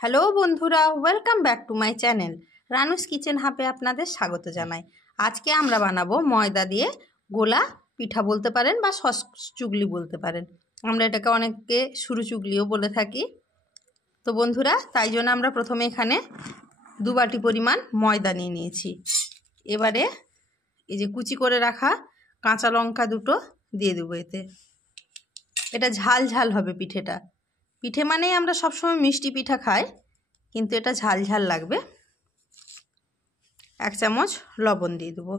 Hello বন্ধুরা, welcome back to my channel Ranu's kitchen হাবে আপনাদের স্বাগত জানাই। আজকে আমরা বানাবো ময়দা দিয়ে গোলা পিঠা বলতে পারেন বা সস চুগলি বলতে পারেন। আমরা এটাকে অনেকে সরু চুগলিও বলে থাকি। তো বন্ধুরা, তাই জন্য আমরা প্রথমে এখানে 2 বাটি পরিমাণ ময়দা নিয়ে নিয়েছি। এবারে এই যে কুচি করে রাখা কাঁচা লঙ্কা দুটো দিয়ে দেবো এতে। এটা ঝাল ঝাল হবে পিঠেটা। পিঠে মানেই আমরা সবসময় মিষ্টি পিঠা খাই, কিন্তু এটা ঝাল ঝাল লাগবে। 1 চামচ লবণ দিয়ে দেবো।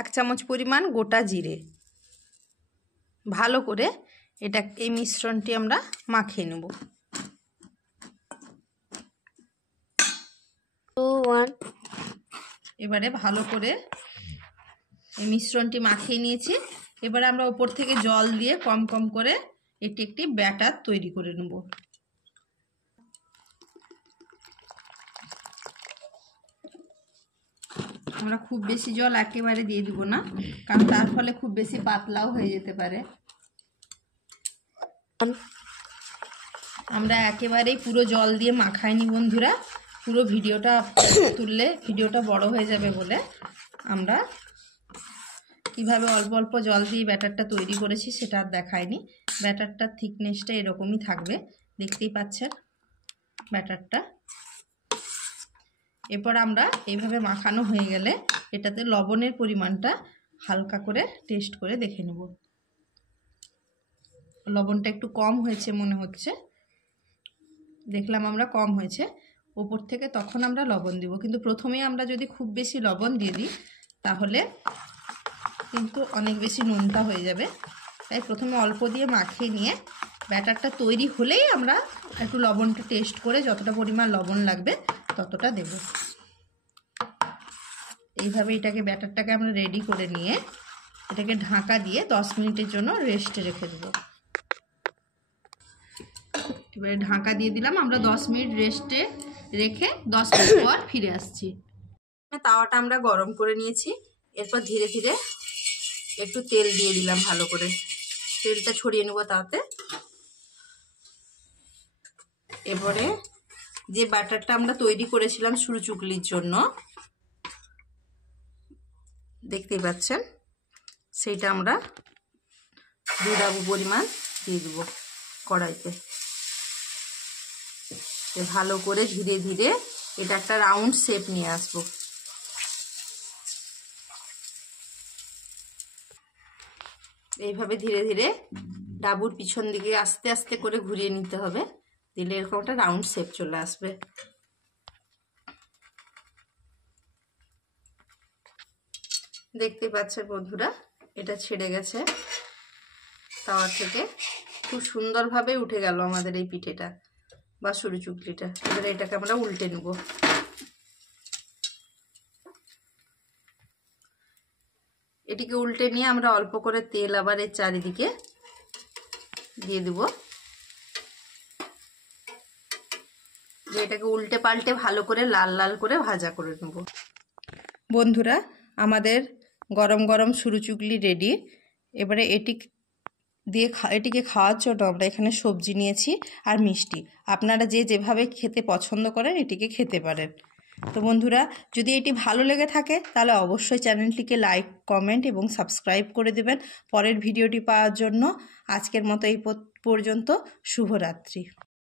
1 চামচ পরিমাণ গোটা জিরে। ভালো করে এই মিশ্রণটি আমরা মাখিয়ে নেব। এবারে ভালো করে এই মিশ্রণটি মাখিয়ে নিয়েছি। এবারে আমরা উপর থেকে জল দিয়ে কম কম করে একটি ব্যাটার তৈরি করে নেব। আমরা খুব বেশি জল একেবারে দিয়ে দিব না, কারণ তার ফলে খুব বেশি পাতলাও হয়ে যেতে পারে। আমরা একেবারেই পুরো জল দিয়ে মাখাইনি বন্ধুরা। পুরো ভিডিওটা তুললে ভিডিওটা বড় হয়ে যাবে বলে আমরা কিভাবে অল্প অল্প জল দিয়ে ব্যাটারটা তৈরি করেছি সেটা আর দেখাইনি। ব্যাটারটার থিকনেসটা এরকমই থাকবে, দেখতেই পাচ্ছেন ব্যাটারটা। এরপর আমরা এইভাবে মাখানো হয়ে গেলে এটাতে লবণের পরিমাণটা হালকা করে টেস্ট করে দেখে নেব। লবণটা একটু কম হয়েছে মনে হচ্ছে, দেখলাম আমরা কম হয়েছে। উপর থেকে তখন আমরা লবণ দিব, কিন্তু প্রথমেই আমরা যদি খুব বেশি লবণ দিয়ে দিই তাহলে কিন্তু অনেক বেশি নোনতা হয়ে যাবে। তাই প্রথমে অল্প দিয়ে মাখিয়ে নিয়ে ব্যাটারটা তৈরি হলেই আমরা একটু লবণটা টেস্ট করে যতটা পরিমাণ লবণ লাগবে ততটা দেব। এইভাবে ব্যাটারটাকে আমরা রেডি করে নিয়ে এটাকে ঢাকা দিয়ে 10 মিনিটের জন্য রেস্টে রেখে দেব। এবারে ঢাকা দিয়ে দিলাম। আমরা 10 মিনিট রেস্টে রেখে 10 মিনিট পর ফিরে আসছি। তাওয়াটা আমরা গরম করে নিয়েছি। এরপর ধীরে ধীরে একটু তেল দিয়ে দিলাম, ভালো করে তেলটা ছড়িয়ে নেব তাতে। এবারে যে ব্যাটারটা আমরা তৈরি করেছিলাম সরু চুগলির জন্য, দেখতেই পাচ্ছেন, সেইটা আমরা 2 ডাবু পরিমাণ দিয়ে দেবো কড়াইতে। ভালো করে ধীরে ধীরে এটা একটা রাউন্ড শেপ নিয়ে আসবো। এইভাবে ধীরে ধীরে ডাবুর পিছন দিকে আস্তে আস্তে করে ঘুরিয়ে নিতে হবে, দিলে এরকম একটা রাউন্ড শেপ চলে আসবে। দেখতে পাচ্ছেন বন্ধুরা, এটা ছেড়ে গেছে তাওয়া থেকে, খুব সুন্দরভাবে উঠে গেল আমাদের এই পিঠেটা বা সরু চুগলিটা। এবারে এটাকে আমরা উল্টে নেব। এটিকে উল্টে নিয়ে আমরা অল্প করে তেল আবার এর চারিদিকে দিয়ে দেব। এটাকে উল্টে পাল্টে ভালো করে লাল লাল করে ভাজা করে নেব। বন্ধুরা, আমাদের গরম গরম সরু চুগলি রেডি। এবারে এটিকে খাওয়ার জন্য আমরা এখানে সবজি নিয়েছি আর মিষ্টি। আপনারা যেভাবে খেতে পছন্দ করেন এটিকে খেতে পারেন। তো বন্ধুরা, যদি এটি ভালো লেগে থাকে তাহলে অবশ্যই চ্যানেলটিকে লাইক, কমেন্ট এবং সাবস্ক্রাইব করে দেবেন পরের ভিডিওটি পাওয়ার জন্য। আজকের মতো এই পর্যন্ত। শুভরাত্রি।